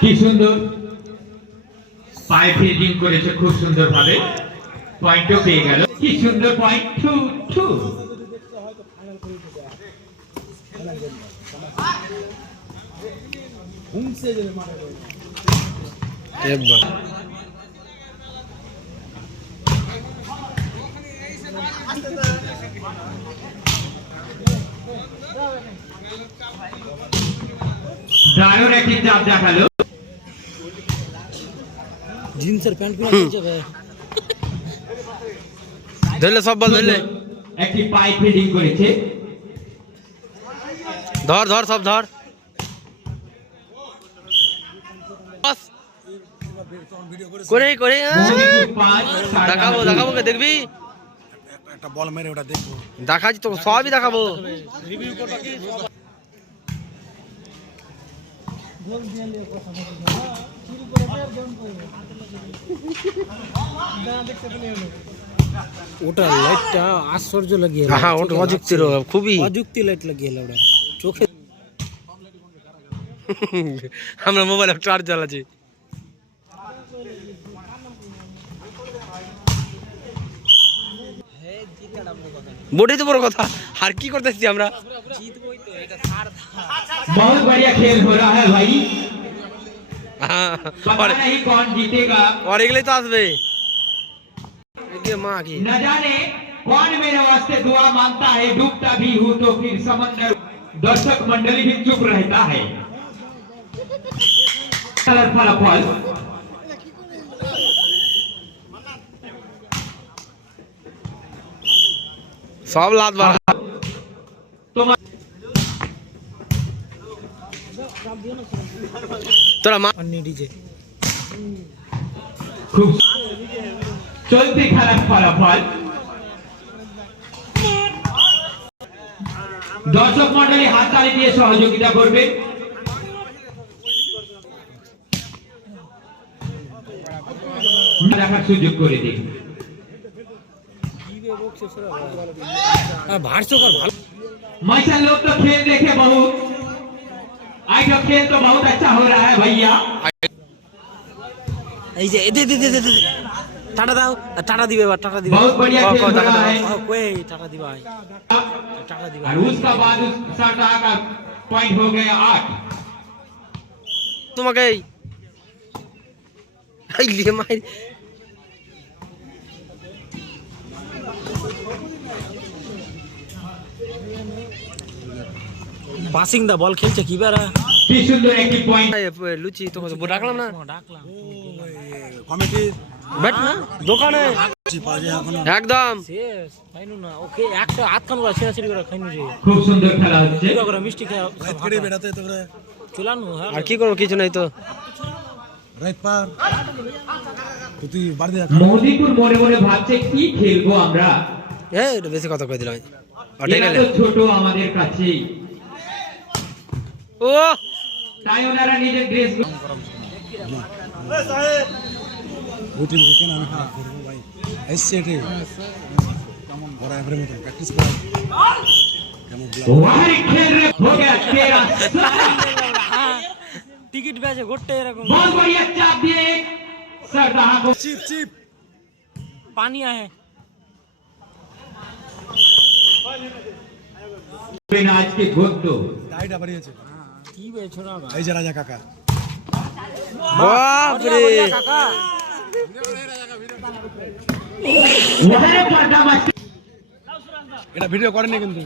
কি সুন্দর পায়ে ফিল্ডিং করেছে, খুব সুন্দর ভাবে পয়েন্টও পেয়ে গেল। কি সুন্দর পয়েন্ট, 2-2। দারুণ একটি চাপ দেখালো। জিন্সের প্যান্ট পরে ধরলে সব বল, ধরলে একটি পায়ে ফিল্ডিং করেছে। ধর ধর সব ধর। করে করে দেখাবো দেখাবো, দেখবি একটা বল মেরে ওটা দেখবো, দেখাচ্ছি তো, সবই দেখাবো। ওটা লাইটটা আশ্চর্য লাগিয়ে, হ্যাঁ ওটা অযুক্তির, খুবই অযুক্তি লাইট লাগিয়ে ওটা চোখে। আমরা মোবাইল চার্জ জ্বালাচ্ছি। বটেই তো বড় কথা, আর কি করতেছি আমরা। बहुत बढ़िया खेल हो रहा है भाई, पता और नहीं कौन जीतेगा, और एगलेই তো আসবে। মা কি न जाने कौन मेरे वास्ते दुआ मांगता है। डूबता भी हूँ तो फिर समंदर, दर्शक मंडली भी चुप रहता है। फलाफल সব লাত বার। তোরা মা ডিজে খুব চলতি খেলার ফলাফল। দর্শক মন্ডলী হাততালি দিয়ে সহযোগিতা করবে। দেখার সুযোগ করে দিন। मैसा लोग तो खेल देखे बहुत, आज का खेल तो बहुत अच्छा हो रहा है भैया। এই যে দে দে দে দে টাটা দাও, টাটা দিবে, বা টাটা দিবে। बहुत बढ़िया खेल हो रहा है। কই টাটা দিবা, টাটা দিবা। और उसका बाद उस साटा का पॉइंट हो गया 8। তোমাকে এই লিয়ে মাই পাসিং দা বল খেলছে কি বারা। কি সুন্দর একটি পয়েন্ট। লুচি তোমাকে ডাকলাম না, ডাকলাম কমিটি ব্যাট না দোকানে একদম শেষ খাইনু না। ওকে একটা আটখান করে ছেড়াছেড়ি করে খাইনু রে। খুব সুন্দর খেলা হচ্ছে। কি করে মিষ্টি খাও কেড়ে বেড়াতে তোরে চলানো। আর কি করবো, কিছু নাই তো। রাইট পার তুই বাড়ি যা। মোদিপুর মনে মনে ভাবছে কি খেলবো আমরা, এই বেশি কথা কই দিলাম। এরা তো ছোট আমাদের কাছে, ও তাই ওনারা নিজের ড্রেস রুটিন দেখে না আমি খারাপ করবো ভাই। এসছে এটাই কেমন বড় এবারের মতো প্র্যাকটিস করা কেমন ওয়ারি খেল রে हो गया 13। টিকিট বেচে গোটে এরকম। बहुत बढ़िया चाप दिए सरदार को। চিপ চিপ পানি আহে बिना आज के गोद টাইটা বাড়িয়েছে। কি বেছো না ভাই। এই যে রাজা কাকা বাপ রে, কাকা ওখানে পর্দা মারছে। এটা ভিডিও করেনি কিন্তু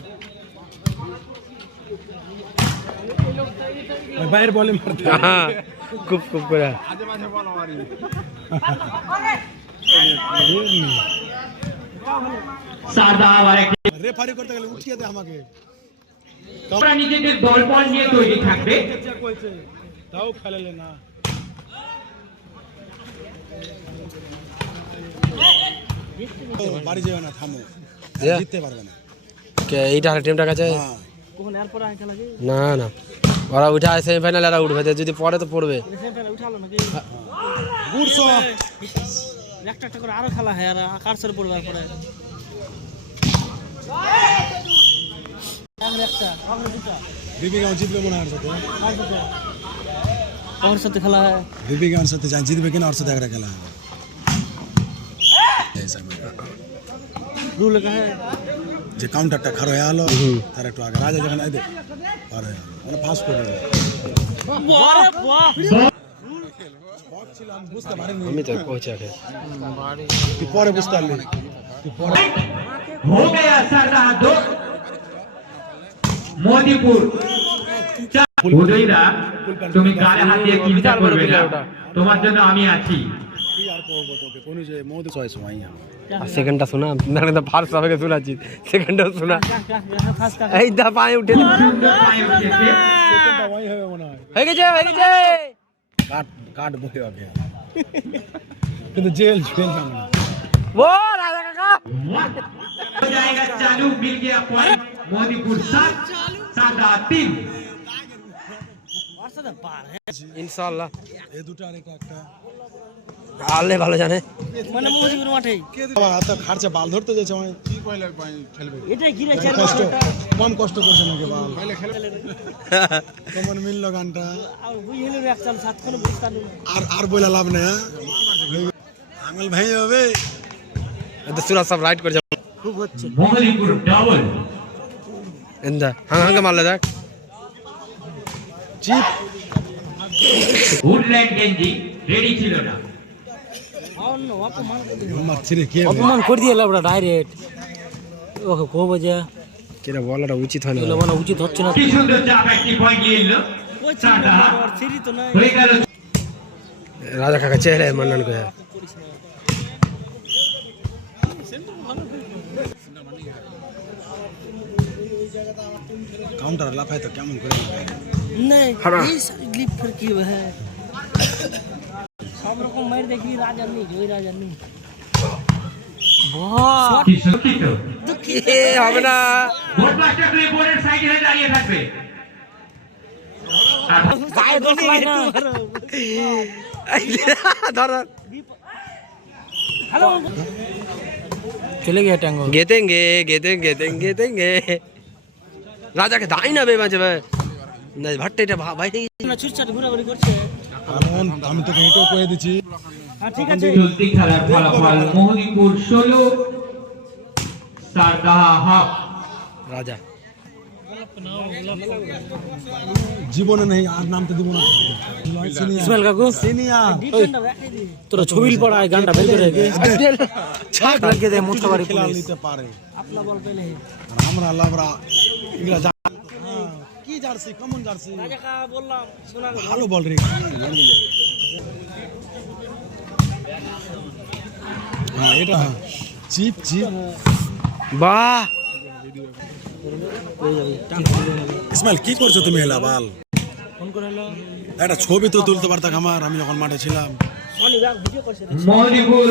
ওই বাইরের বলে মারতে। হ্যাঁ খুব খুব করে सरदार वाले রেফারি করতে গেলে উঠিয়ে দে আমাকে। আমরা নিজেদের দল বল নিয়ে তৈরি থাকবে। তাও খেলালে না। বাড়ি যাবে না, থামো, জিততে পারবে না। কে এইটা টিমটা কাছে কোন এর পরে খেলা কি না না, ওরা উঠে সেমিফাইনাল, এরা উঠবে, যদি পরে তো পড়বে। সেমিফাইনাল উঠালো নাকি গুড শট। একটা একটা করে আরো খেলা হয় আর কারসার পড়বে পরে। দীপিকা জিতবে মনে হয় ওর সাথে আমার সাথে খেলা হয় দীপিকা ওর সাথে যাই জিতবে কিনা ওর সাথে একটা খেলা হবে এই হিসাবে। রুল হ্যাঁ যে কাউন্টারটা খারাপ হয়ে গেলো তার একটু আগে রাজা যখন এদের পার হয়ে গেল মানে ফার্স্ট করে দিল। বুঝতে পারিনি আমি তো কোচ আগে তুই পরে বুঝতে পারলি তুই পরে हो गया सरदार दो मोदीपुर উদয়দা তুমি গালে হাত দিয়ে চিন্তা করবে না তোমার জন্য আমি আছি কি আর করবো তোকে কোন যে মৌদে ছয় সময় সেকেন্ডটা শোনা না তো ফার্স্ট সবাইকে শোনাচ্ছি সেকেন্ডটা শোনা এই দা পায়ে উঠে সুন্দর পায়ে উঠেছে সেকেন্ডটা ওই হবে মনে হয় হয়ে গেছে কাট কাট বহে হবে কিন্তু জেল জেল যাবে না ও রাজা কাকা हो जाएगा चालू मिल गया पॉइंट मोदीपुर 7 सरदार 3 ইনশাআল্লাহ এই দুটো আর একটা আল্লাহ ভালো জানে মানে মজিবুর মাঠে বাবা এত খার্চে বাল ধরতে যাচ্ছে আমি কি কইলে খেলবে এটাই ঘিরে কষ্ট কম কষ্ট করছে নাকি বাল তোমার মিলল গানটা আর বুঝ হলো এক চাল সাত কোন বুঝতাম আর বইলা লাভ নেই আঙ্গল ভাই হবে এটা সুরা সব রাইট করে খুব হচ্ছে मोदीपुर डबल এন্দা হাঙ্গা মারলে দেখ চিপ वुडलैंड गेंजी रेडी ছিল না অন্য অপমান মারছি রে কে অপমান করে দিয়ে এলা ডাইরেক্ট ওকে কো বাজে কেটা বলাটা উচিত হয় না এগুলো মানে উচিত হচ্ছে না কি সুন্দর চাপ একটি পয়েন্ট নিয়ে এলো सरदार আর সিরি তো নাই হয়ে গেল রাজা কাকা চেহারা মান্নান করে কাউন্টার লাফায় তো কেমন করে नहीं हरा। ये सारी ग्लिप फिर की है सब रकम मार देखी राजा नहीं जोई राजा नहीं वाह কি সুন্দর এ হবে না বোর্ড মাস্টার প্লে বোর্ডের সাইডে দাঁড়িয়ে থাকবে আর गाय दोस्त ना ধর हेलो चले गया टैंगो গেতেঙ্গে রাজাকে দাই না বে মাঝে না ভাট্টাইটা ভাই না ছুটছাট ঘোরাঘুরি করছে কারণ আমি তোকে এটাও কয়ে দিচ্ছি হ্যাঁ ঠিক আছে চলতি খেলার ফলাফল মোহনীপুর 16 सरदार हाफ রাজা জীবনে নেই আর নামতে দিব না ইসমাইল কাকু সিনিয়র তোরা ছবিল পড়া গানটা বের করে গে ছাক লাগে দে মুতবাড়ি খেলা পুলিশ নিতে পারে আপনা বল পেলে আর আমরা লাভরা ইংরা কি জার্সি কমন জার্সি রাজা কা বললাম শোনা ভালো বল রে হ্যাঁ এটা চিপ চিপ বাহ ইসমাইল কি করছো তুমি এলা বাল ফোন করে হলো একটা ছবি তো তুলতে পারতাম আমার আমি যখন মাঠে ছিলাম সনি ব্যাগ ভিডিও করছে मोहनीपुर